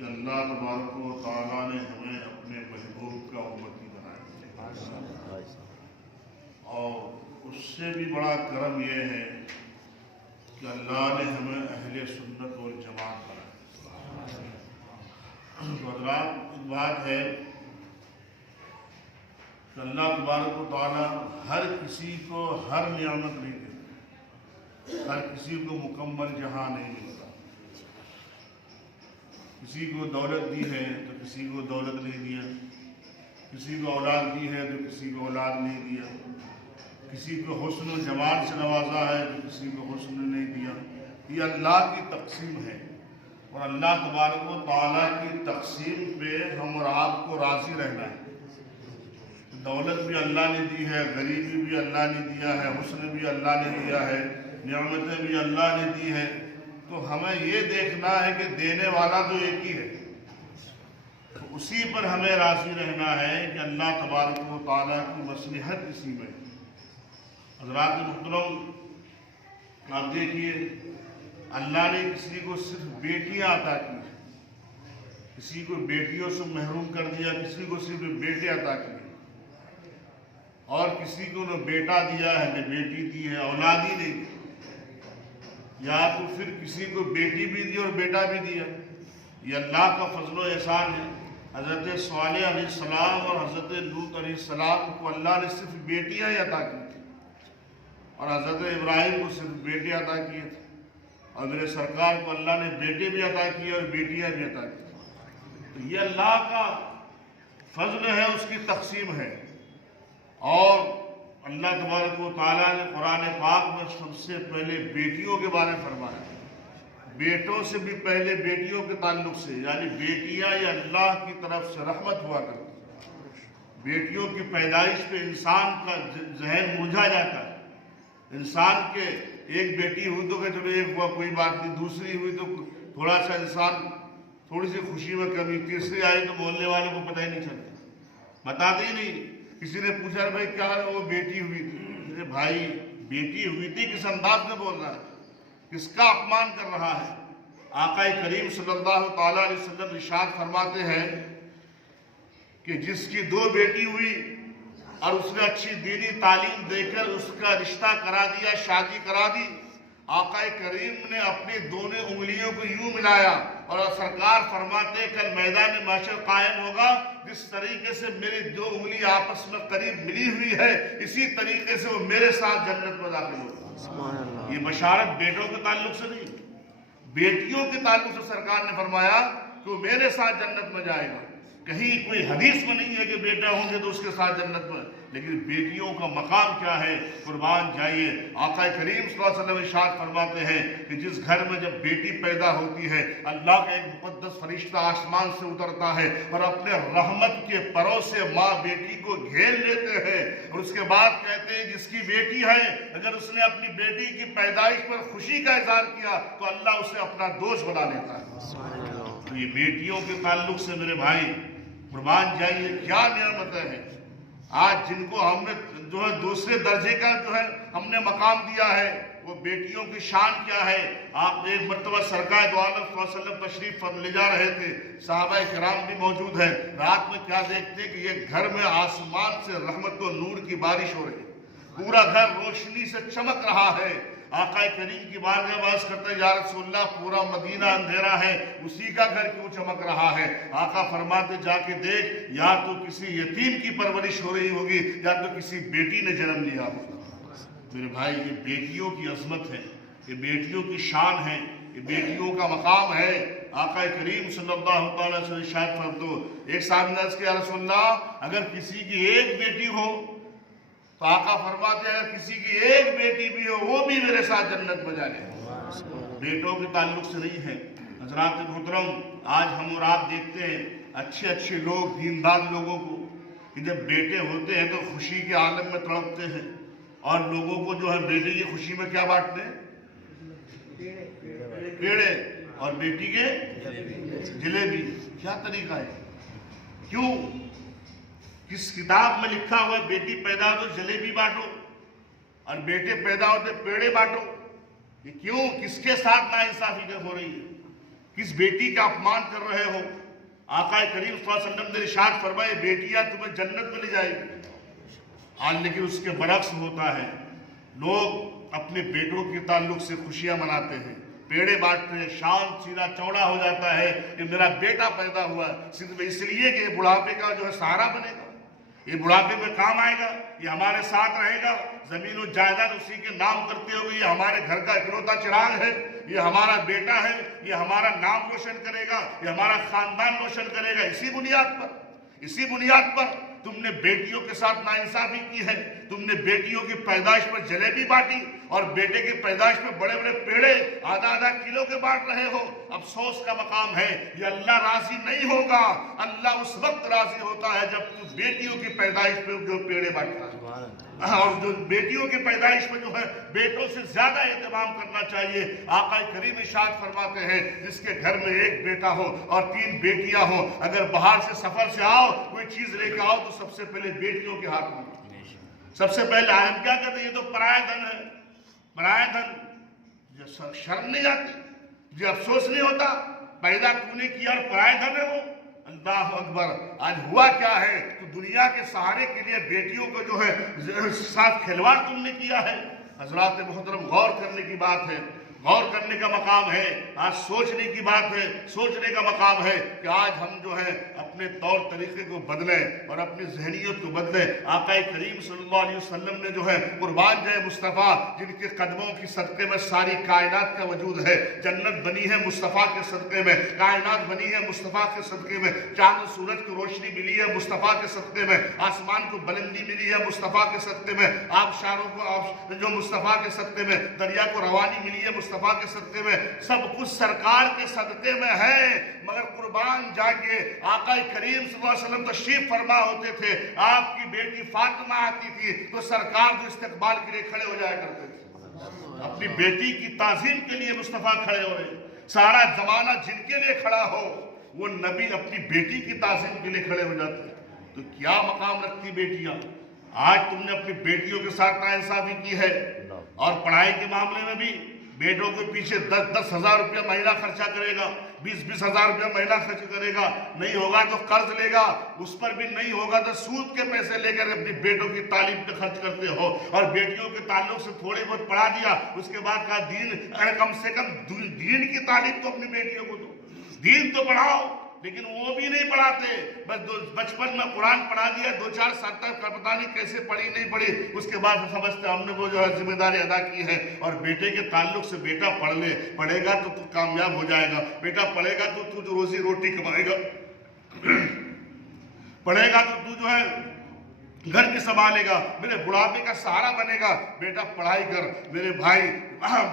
کہ اللہ تبارک و تعالیٰ نے ہمیں اپنے محبوب کا امتی بنایا، اور اس سے بھی بڑا کرم یہ ہے کہ اللہ نے ہمیں اہل سنت والجماعت بنایا۔ تو حضرات، ایک بات ہے کہ اللہ تبارک و تعالیٰ ہر کسی کو ہر نعمت نہیں دیتا، ہر کسی کو مکمل جہاں نہیں ملتا۔ کسی کو دولت دی ہے تو کسی کو دولت نہیں دیا، کسی کو اولاد دی ہے تو کسی کو اولاد نہیں دیا، کسی کو حسن و جمال سے نوازا ہے تو کسی کو حسن نہیں دیا۔ یہ اللہ کی تقسیم ہے، اور اللہ تبارک و تعالیٰ کی تقسیم پہ ہم اور آپ کو راضی رہنا ہے۔ دولت بھی اللہ نے دی ہے، غریبی بھی اللہ نے دیا ہے، حسن بھی اللہ نے دیا ہے، نعمتیں بھی اللہ نے دی ہے، تو ہمیں یہ دیکھنا ہے کہ دینے والا تو ایک ہی ہے، تو اسی پر ہمیں راضی رہنا ہے کہ اللہ تبارک و تعالیٰ کی مصلحت اسی میں۔ حضرات محترم، آپ دیکھیے، اللہ نے کسی کو صرف بیٹیاں عطا کی، کسی کو بیٹیوں سے محروم کر دیا، کسی کو صرف بیٹے عطا کیے، اور کسی کو نہ بیٹا دیا ہے نہ بیٹی دی ہے، اولاد ہی نہیں دی، یا تو پھر کسی کو بیٹی بھی دی اور بیٹا بھی دیا۔ یہ اللہ کا فضل و احسان ہے۔ حضرت صالح علیہ السلام اور حضرت لوط علیہ السلام کو اللہ نے صرف بیٹیاں ہی عطا کی تھی، اور حضرت ابراہیم کو صرف بیٹے عطا کیے تھے، اور میرے سرکار کو اللہ نے بیٹے بھی عطا کیے اور بیٹیاں بھی عطا کی۔ تو یہ اللہ کا فضل ہے، اس کی تقسیم ہے۔ اور اللہ تبارک و تعالیٰ نے قرآن پاک میں سب سے پہلے بیٹیوں کے بارے میں فرمایا، بیٹوں سے بھی پہلے بیٹیوں کے تعلق سے، یعنی بیٹیاں یہ اللہ کی طرف سے رحمت ہوا کرتی۔ بیٹیوں کی پیدائش پہ انسان کا ذہن مرجھا جاتا ہے۔ انسان کے ایک بیٹی ہوئی تو کہ چلو ایک ہوا کوئی بات نہیں، دوسری ہوئی تو تھوڑا سا انسان تھوڑی سی خوشی میں کمی، تیسری آئی تو محلے والوں کو پتہ ہی نہیں چلتا، بتاتے ہی نہیں۔ کسی نے پوچھا بھائی کیا ہے، وہ بیٹی ہوئی تھی۔ ارے بھائی، بیٹی ہوئی تھی کس انداز میں بول رہا ہے، کس کا اپمان کر رہا ہے؟ آقا کریم صلی اللہ تعالیٰ علیہ وسلم ارشاد فرماتے ہیں کہ جس کی 2 بیٹی ہوئی اور اس نے اچھی دینی تعلیم دے کر اس کا رشتہ کرا دیا، شادی کرا دی، آقا کریم نے اپنی دونوں انگلیوں کو یوں ملایا، اور سرکار فرماتے کل میدان محشر قائم ہوگا، جس طریقے سے میری 2 انگلی آپس میں قریب ملی ہوئی ہے، اسی طریقے سے وہ میرے ساتھ جنت میں داخل ہوگا۔ یہ بشارت بیٹوں کے تعلق سے نہیں، بیٹیوں کے تعلق سے سرکار نے فرمایا کہ وہ میرے ساتھ جنت میں جائے گا۔ کہیں کوئی حدیث میں نہیں ہے کہ بیٹا ہوں گے تو اس کے ساتھ جنت میں، لیکن بیٹیوں کا مقام کیا ہے، قربان جائیے۔ آقا کریم صلی اللہ علیہ وسلم ارشاد فرماتے ہیں کہ جس گھر میں جب بیٹی پیدا ہوتی ہے، اللہ کا ایک مقدس فرشتہ آسمان سے اترتا ہے اور اپنے رحمت کے پروں سے ماں بیٹی کو گھیر لیتے ہیں، اور اس کے بعد کہتے ہیں جس کی بیٹی ہے اگر اس نے اپنی بیٹی کی پیدائش پر خوشی کا اظہار کیا تو اللہ اسے اپنا دوست بنا لیتا ہے۔ تو یہ بیٹیوں کے تعلق سے میرے بھائی قربان جائیے کیا نعمتیں ہیں۔ آج جن کو ہم نے جو ہے دوسرے درجے کا جو ہے ہم نے مقام دیا ہے، وہ بیٹیوں کی شان کیا ہے۔ آپ ایک مرتبہ سرکار دو عالم صلی اللہ علیہ وسلم تشریف لے جا رہے تھے، صحابہ کرام بھی موجود ہیں، رات میں کیا دیکھتے کہ یہ گھر میں آسمان سے رحمت و نور کی بارش ہو رہی ہے، پورا گھر روشنی سے چمک رہا ہے۔ آقا کریم کی بارگاہ میں عرض کرتے یا رسول اللہ، پورا مدینہ اندھیرا ہے، اسی کا گھر کیوں چمک رہا ہے؟ آقا فرماتے جا کے دیکھ، یا تو کسی یتیم کی پرورش ہو رہی ہوگی یا تو کسی بیٹی نے جنم لیا ہوگا۔ میرے بھائی، یہ بیٹیوں کی عظمت ہے، یہ بیٹیوں کی شان ہے، یہ بیٹیوں کا مقام ہے۔ آقا کریم صلی اللہ تعالیٰ علیہ وسلم ارشاد فرماتے، ایک صاحب نے عرض کیا یا رسول اللہ، اگر کسی کی ایک بیٹی ہو تو آقا فرماتے ہیں اگر کسی کی ایک بیٹی بھی ہو وہ بھی میرے ساتھ جنت میں جائے گا۔ بیٹوں کے تعلق سے نہیں ہے۔ حضرات محترم، آج ہم اور آپ دیکھتے ہیں اچھے لوگ، دیندار لوگوں کو کہ جب بیٹے ہوتے ہیں تو خوشی کے عالم میں تڑپتے ہیں، اور لوگوں کو جو ہے بیٹے کی خوشی میں کیا بانٹتے ہیں؟ پیڑے، اور بیٹی کے جلیبی۔ کیا طریقہ ہے؟ کیوں؟ کس کتاب میں لکھا ہوا ہے بیٹی پیدا ہو تو جلیبی بانٹو اور بیٹے پیدا ہوتے پیڑے بانٹو؟ یہ کیوں؟ کس کے ساتھ ناانصافی ہو رہی ہے؟ किस बेटी का अपमान कर रहे हो? आका करीम सल्लल्लाहु अलैहि वसल्लम ने इरशाद फरमाए, बेटियां तुम्हें जन्नत में ले जाएगी। आज लेकिन उसके बरक्स होता है, लोग अपने बेटों के ताल्लुक से खुशियां मनाते हैं, पेड़े बांटते हैं, शान सीना चौड़ा हो जाता है कि मेरा बेटा पैदा हुआ, सिर्फ इसलिए कि बुढ़ापे का जो है सहारा बनेगा, ये बुढ़ापे में काम आएगा, ये हमारे साथ रहेगा, जमीन और जायदाद उसी के नाम करते हुए ये हमारे घर का इकलौता चिराग है, ये हमारा बेटा है, ये हमारा नाम रोशन करेगा, ये हमारा खानदान रोशन करेगा। इसी बुनियाद पर तुमने बेटियों के साथ नाइंसाफी की है, तुमने बेटियों की पैदाइश पर जलेबी बांटी और बेटे की पैदाइश पर बड़े बड़े पेड़े आधा किलो के बांट रहे हो। अफसोस का मकाम है, ये अल्लाह राजी नहीं होगा। अल्लाह उस वक्त राजी होता है जब तू बेटियों की पैदाइश पर जो पेड़े बांटता है, और जो बेटियों की पैदाइश में जो है बेटों से ज्यादा एहतमाम करना चाहिए। आका करीम इरशाद फरमाते हैं, जिसके घर में एक बेटा हो और 3 बेटियां हो, अगर बाहर से सफर से आओ, कोई चीज लेके आओ तो सबसे पहले बेटियों के हाथ में, सबसे पहले हम क्या कहते हैं, ये तो पराया धन है, पराया धन। शर्म नहीं आती, मुझे अफसोस नहीं होता, पैदा तूने किया और पराया धन है वो। अल्लाह अकबर। आज हुआ क्या है, तो दुनिया के सहारे के लिए बेटियों को जो है साथ खिलवाड़ तुमने किया है। हजरात मोहतरम, गौर करने की बात है, गौर करने का मकाम है, आज सोचने की बात है, सोचने का मकाम है कि आज हम जो है अपने तौर तरीके को बदलें और अपनी जहनियत को बदलें। आका करीम सल्लल्लाहु अलैहि वसल्लम ने जो है कुर्बान जाए मुस्तफ़ा, जिनके कदमों की सदक़े में सारी कायनात का वजूद है, जन्नत बनी है मुस्तफ़ा के सदक़े में, कायनात बनी है मुस्तफ़ा के सदक़े में, चांद सूरज को रोशनी मिली है मुस्तफ़ा के सदक़े में, आसमान को बुलंदी मिली है मुस्तफ़ा के सदक़े में, आबशारों को जो मुस्तफ़ा के सदक़े में, दरिया को रवानी मिली है मुस्तफ़ा के सदक़े में, सब कुछ सरकार के सदक़े में है। मगर कुर्बान जाके आका करीम सल्लल्लाहु अलैहि वसल्लम तशरीफ फरमा होते थे, आपकी बेटी फातिमा आती थी तो सरकार जो इस्तकबाल के लिए खड़े हो जाया करते थे। अपनी बेटी की ताज़ीम के लिए मुस्तफ़ा खड़े हो रहे, सारा जमाना जिनके लिए खड़ा हो, वो नबी अपनी बेटी की ताज़ीम के लिए खड़े हो जाते। तो क्या मकाम रखती बेटियां। आज तुमने अपनी बेटियों के साथ नाइंसाफी की है, और पढ़ाई के मामले में भी बेटों के पीछे 10-10 हज़ार रुपया महीना खर्चा करेगा, 20-20 हज़ार रुपया महीना खर्च करेगा, नहीं होगा तो कर्ज लेगा, उस पर भी नहीं होगा तो सूद के पैसे लेकर अपनी बेटों की तालीम पे खर्च करते हो। और बेटियों के ताल्लुक से थोड़ी बहुत पढ़ा दिया, उसके बाद कहा दीन, कम से कम दीन की तालीम तो अपनी बेटियों को दो, दीन तो पढ़ाओ। लेकिन वो भी नहीं पढ़ाते, बस बचपन में कुरान पढ़ा दिया, 2-4 साल तक पता नहीं कैसे पढ़ी नहीं पढ़ी, उसके बाद समझते हमने वो जो है जिम्मेदारी अदा की है। और बेटे के ताल्लुक से बेटा पढ़ ले, पढ़ेगा तो तू कामयाब हो जाएगा, बेटा पढ़ेगा तो तू जो रोजी रोटी कमाएगा, पढ़ेगा तो तू जो है घर के संभालेगा, मेरे बुढ़ापे का सहारा बनेगा। बेटा पढ़ाई कर। मेरे भाई,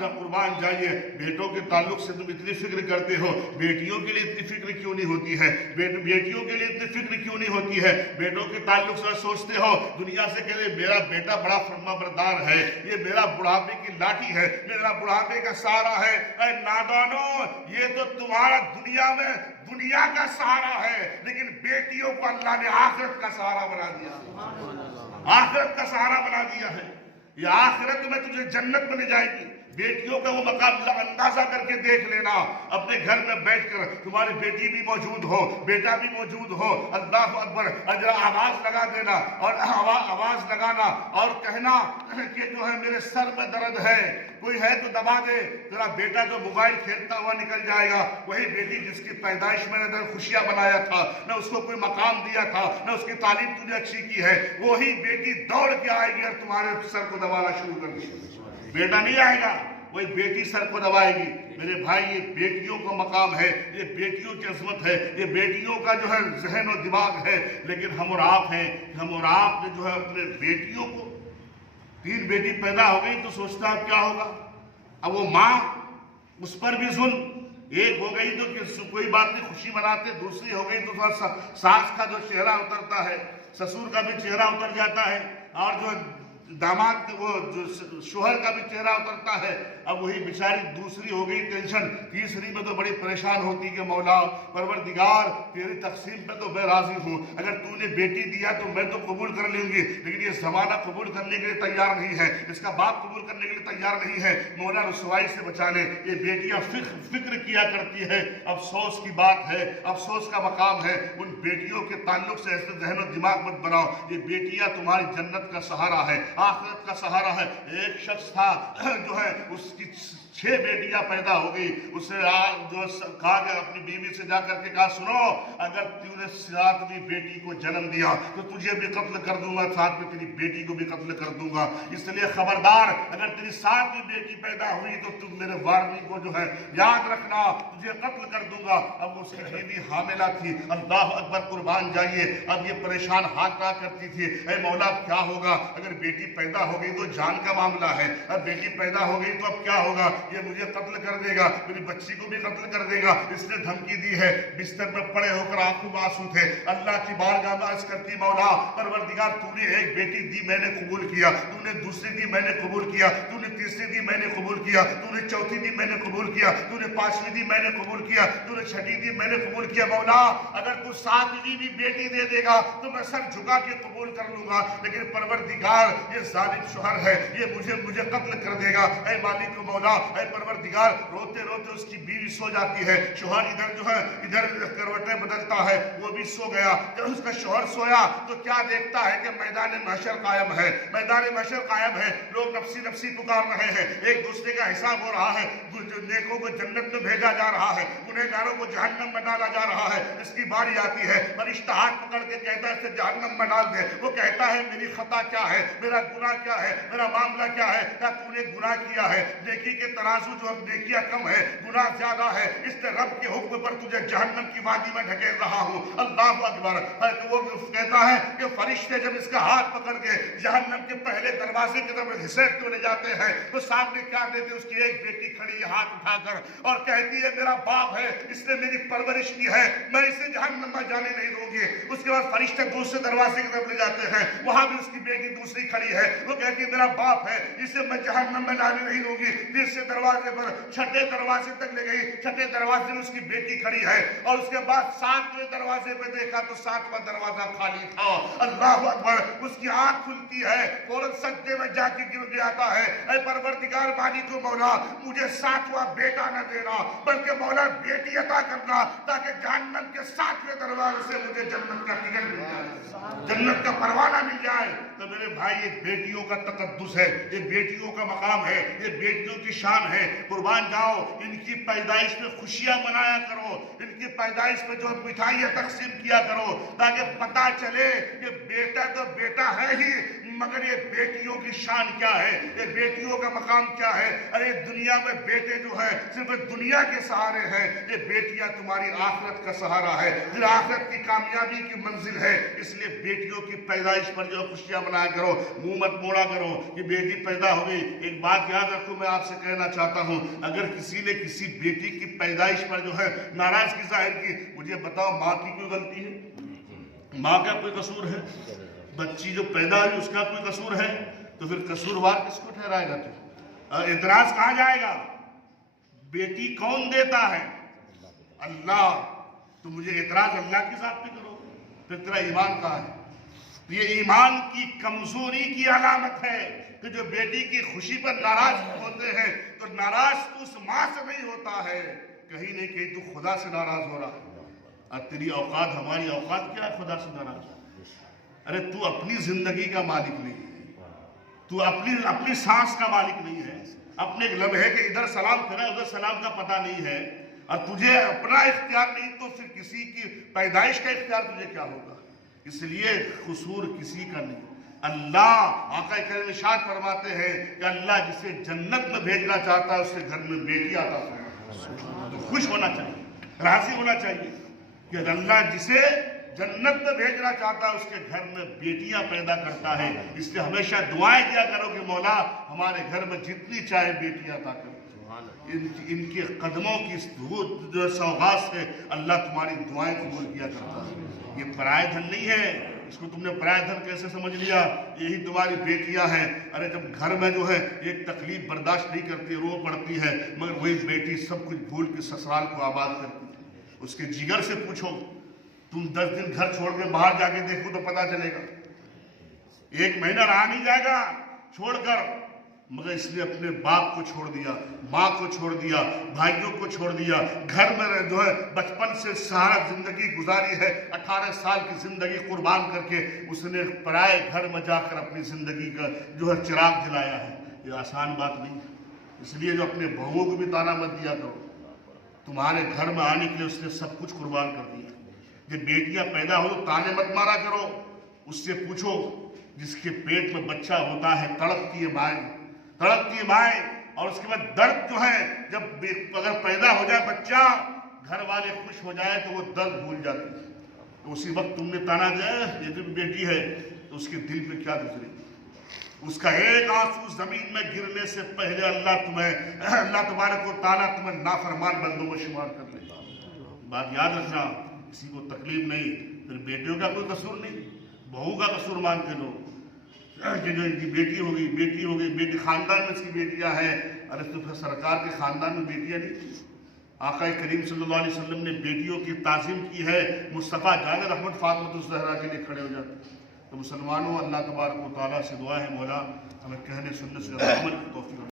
जब कुर्बान जाइए, बेटों के ताल्लुक से तुम इतनी फिक्र करते हो, बेटियों के लिए इतनी फिक्र क्यों नहीं होती है? बेटियों के लिए इतनी फिक्र क्यों नहीं होती है? बेटों के ताल्लुक से सोचते हो, दुनिया से कहते मेरा बेटा बड़ा फर्माबरदार है, ये मेरा बुढ़ापे की लाठी है, मेरा बुढ़ापे का सहारा है। अरे नादानो, ये तो तुम्हारा दुनिया का सहारा है, लेकिन बेटियों को अल्लाह ने आखिरत का सहारा बना दिया, आखिरत का सहारा बना दिया है। ये आखिरत में तुझे जन्नत में ले जाएगी। बेटियों का वो मकाम अंदाजा करके देख लेना, अपने घर में बैठकर तुम्हारी बेटी भी मौजूद हो, बेटा भी मौजूद हो, अल्लाह अकबर, जरा आवाज लगा देना, और आवाज लगाना और कहना कि जो है मेरे सर में दर्द है, कोई है तो दबा दे। तेरा बेटा जो मोबाइल खेलता हुआ निकल जाएगा, वही बेटी जिसकी पैदाइश मैंने दर खुशियां बनाया था, न उसको कोई मकाम दिया था, न उसकी तालीम तुझे अच्छी की है, वही बेटी दौड़ के आएगी और तुम्हारे सर को दबाना शुरू कर देगी। बेटा नहीं आएगा, वही बेटी सर को दबाएगी। मेरे भाई, ये बेटियों का मकाम है, ये बेटियों की अजमत है, ये बेटियों का जो है जहन और दिमाग है। लेकिन हम और आप हैं, हम और आप ने जो है अपने बेटियों को, 3 बेटी पैदा हो गई तो सोचता है क्या होगा। अब वो माँ, उस पर भी जुल्म, एक हो गई तो कोई बात नहीं, खुशी मनाते, दूसरी हो गई तो सास का जो चेहरा उतरता है, ससुर का भी चेहरा उतर जाता है, और जो दामाद वो जो शोहर का भी चेहरा उतरता है। अब वही बेचारी दूसरी हो गई टेंशन, तीसरी में तो बड़ी परेशान होती कि मौला परवरदिगार तेरी तकसीम पे तो मैं राजी हूँ, अगर तूने बेटी दिया तो मैं तो कबूल कर लूंगी, लेकिन ये ज़माना कबूल करने के लिए तैयार नहीं है, इसका बाप कबूल करने के लिए तैयार नहीं है। मौला रुसवाई से बचा ले। ये बेटियां फिक्र किया करती है। अफसोस की बात है, अफसोस का मकाम है, उन बेटियों के ताल्लुक से ऐसे जहन और दिमाग मत बनाओ। ये बेटियां तुम्हारी जन्नत का सहारा है, आखिरत का सहारा है। एक शख्स था जो है उसकी 6 बेटियां पैदा हो गई। उसने जो कहा कि अपनी बीवी से जाकर के कहा, सुनो अगर तूने 7वीं बेटी को जन्म दिया तो तुझे भी कत्ल कर दूंगा, साथ में तेरी बेटी को भी कत्ल कर दूंगा, इसलिए खबरदार अगर तेरी 7वीं बेटी पैदा हुई तो तुम मेरे वार्निंग को जो है याद रखना, तुझे कत्ल कर दूंगा। अब उसकी बीवी हामिला थी। अल्लाह अकबर, कुर्बान जाइए। अब ये परेशान हाथ रहा करती थी, ऐ मौला क्या होगा अगर बेटी पैदा हो गई तो जान का मामला है, अब बेटी पैदा हो गई तो अब क्या होगा, ये मुझे कत्ल कर देगा, मेरी बच्ची को भी कत्ल कर देगा। इसने धमकी दी है। बिस्तर में पड़े होकर आंसू में आंसू थे। अल्लाह की बारगाह में अर्ज करती, मौला परवरदिगार तूने एक बेटी दी मैंने कबूल किया, तूने दूसरी दी मैंने कबूल किया, तूने तीसरी दी मैंने कबूल किया, तूने चौथी दी मैंने कबूल किया, तूने 5वीं दी मैंने कबूल किया, तूने 6ठी दी मैंने कबूल किया। मौला अगर तू 7वीं भी बेटी दे देगा तो मैं सर झुका के कबूल कर लूंगा, लेकिन परवरदिगार ये जालिम शोहर है, ये मुझे कत्ल कर देगा। ऐ मालिक मौला, ऐ परवरदिगार, रोते रोते उसकी बीवी सो जाती है। शोहर इधर जो है इधर करवटें बदलता है, वो भी सो गया। जब उसका शोहर सोया तो क्या देखता है कि मैदान महशर कायम है, मैदान महशर कायम है, लोग नफ्सी नफ्सी पुकार रहे हैं, एक दूसरे का हिसाब हो रहा है, नेकों को जन्नत में भेजा जा रहा है, गुनहगारों को जहन्नम में डाला जा रहा है। इसकी बारी आती है, फरिश्ता हाथ पकड़ के कहता है इसे जहन्नम में डाल दे। वो कहता है मेरी खता क्या है, मेरा गुनाह क्या है, मेरा मामला क्या है, क्या तूने गुनाह किया है? नेकी के तराजू जो अब नेकियां कम है, गुनाह ज्यादा है, इसलिए रब के हुक्म पर तुझे जहन्नम की वादी में ढकेल रहा हूँ। अल्लाह अकबर। वो कहता है कि फरिश्ते जब इसका हाथ पकड़ के जहन्नम के पहले दरवाजे की तरफ घसीटते ले जाते हैं तो सामने क्या देते, उसकी एक बेटी खड़ी है हाथ उठाकर और कहती है मेरा बाप है, इसने मेरी परवरिश की है, मैं इसे जहन्नम में जाने नहीं दूंगी। उसके बाद फरिश्ते दूसरे दरवाजे की तरफ ले जाते हैं, वहां भी उसकी बेटी दूसरी खड़ी है, वो कहती है मेरा बाप है, इसे मैं जहन्नम में जाने नहीं दूंगी। तीसरे दरवाजे पर 6ठे दरवाजे तक ले गई, 6ठे दरवाजे में उसकी बेटी खड़ी है और उसके बाद 7वें दरवाजे पे देखा तो 7वां दरवाजा खाली था। अल्लाह अकबर। उसकी आंख खुलती है, फौरन सजदे में जाके गिर जाता है, ऐ परवरदिगार मालिक मौला मुझे 7वां बेटा न देना बल्कि मौला बेटी अता करना, ताकि जहन्नम के 7वें दरवाजे से मुझे जन्नत का टिकट मिल जाए, जन्नत का परवाना मिल जाए। तो मेरे भाई ये बेटियों का तकद्दुस है, ये बेटियों का मकाम है, ये बेटियों की शान है। कुर्बान जाओ, इनकी पैदाइश पे खुशियां मनाया करो, इनकी पैदाइश पे जो मिठाइयां तकसीम किया करो, ताकि पता चले कि बेटा तो बेटा है ही, मगर ये बेटियों की शान क्या है, ये बेटियों का मकाम क्या है। अरे दुनिया में बेटे जो है सिर्फ दुनिया के सहारे हैं, ये बेटियां तुम्हारी आखिरत का सहारा है, फिर आखिरत की कामयाबी की मंजिल है। इसलिए बेटियों की पैदाइश पर जो खुशियां मनाया करो, मुंह मत मोड़ा करो कि बेटी पैदा हो गई। एक बात याद रखो, मैं आपसे कहना चाहता हूं, अगर किसी ने किसी बेटी की पैदाइश पर जो है नाराजगी जाहिर की, मुझे बताओ माँ की कोई गलती है? माँ का कोई कसूर है? बच्ची जो पैदा हुई उसका कोई कसूर है? तो फिर कसूरवार किसको ठहराएगा? तो एतराज कहाँ जाएगा? बेटी कौन देता है? अल्लाह। तो मुझे एतराज अल्लाह की जात पे करो, फिर तेरा ईमान कहाँ है? ये ईमान की कमजोरी की अलामत है कि जो बेटी की खुशी पर नाराज होते हैं तो नाराज तो उस माँ से नहीं होता है, कहीं नहीं कहीं तू खुदा से नाराज हो रहा है। और तेरी औकात हमारी औकात क्या है खुदा से नाराज? अरे तू अपनी जिंदगी का मालिक नहीं है, तू अपनी सांस का मालिक नहीं है, अपने लम्हे के इधर सलाम फिरा उधर सलाम का पता नहीं है, और तुझे अपना इख्तियार नहीं तो फिर किसी की पैदाइश का इख्तियार तुझे क्या होगा? इसलिए कसूर किसी का नहीं। अल्लाह आका करीम इरशाद फरमाते हैं कि अल्लाह जिसे जन्नत में भेजना चाहता है उसके घर में बेटी आता है, तो खुश होना चाहिए, राजी होना चाहिए कि अल्लाह जिसे जन्नत में भेजना चाहता है उसके घर में बेटियां पैदा करता है। इसलिए हमेशा दुआएं किया करो कि मौला हमारे घर में जितनी चाहे बेटियां अता करो। इनके कदमों की जो सौगात से अल्लाह तुम्हारी दुआएं कबूल किया करता है। ये पराये धन नहीं है, اس کو تم نے پرایا دھن کیسے سمجھ لیا؟ یہی تمہاری بیٹیاں ہیں۔ ارے جب گھر میں جو ہے ایک تکلیف برداشت نہیں کرتی، رو پڑتی ہے، مگر وہی بیٹی سب کچھ بھول کے سسرال کو آباد کرتی ہے۔ اس کے جگر سے پوچھو، تم 10 دن گھر چھوڑ کے باہر جا کے دیکھو تو پتا چلے گا، 1 مہینہ رہا نہیں جائے گا چھوڑ کر، مگر اس نے اپنے باپ کو چھوڑ دیا، ماں کو چھوڑ دیا، بھائیوں کو چھوڑ دیا، گھر میں جو ہے بچپن سے سارا زندگی گزاری ہے، 18 سال کی زندگی قربان کر کے اس نے پرائے گھر میں جا کر اپنی زندگی کا جو ہے چراغ جلایا ہے۔ یہ آسان بات نہیں، اس لیے جو اپنے بہوؤں کو بھی تانا مت دیا کرو، تمہارے گھر میں آنے کے لیے اس نے سب کچھ قربان کر دیا۔ جب بیٹیاں پیدا ہو تو تانے مت مارا کرو، اس سے پوچھو جس کے پیٹ میں بچہ ہوتا ہے تڑپتی ہے مائیں، اور اس کے بعد درد جو ہے جب اگر پیدا ہو جائے بچہ، گھر والے خوش ہو جائے تو وہ درد بھول جاتے ہیں، تو اسی وقت تم نے تانا دیا یہ جو بیٹی ہے تو اس کے دل پہ کیا گزرے، اس کا ایک آنسو زمین میں گرنے سے پہلے اللہ تبارک و تعالیٰ تمہیں نافرمان بندوں میں شمار کر لے گا۔ بات یاد رکھنا، کسی کو تکلیف نہیں، پھر بیٹیوں کا کوئی قصور نہیں، بہو کا قصور مانتے لوگ کہ جو ان کی بیٹی ہوگی بیٹی خاندان میں اس کی بیٹیاں ہیں۔ ارے تو پھر سرکار کے خاندان میں بیٹیاں نہیں تھی؟ آقا کریم صلی اللہ علیہ وسلم نے بیٹیوں کی تعظیم کی ہے، مصطفیٰ جان رحمت فاطمۃ الزہرا کے لیے کھڑے ہو جاتے۔ تو مسلمانوں، اللہ تبارک و تعالیٰ سے دعا ہے مولا ہمیں کہنے سننے سے عمل کی توفیق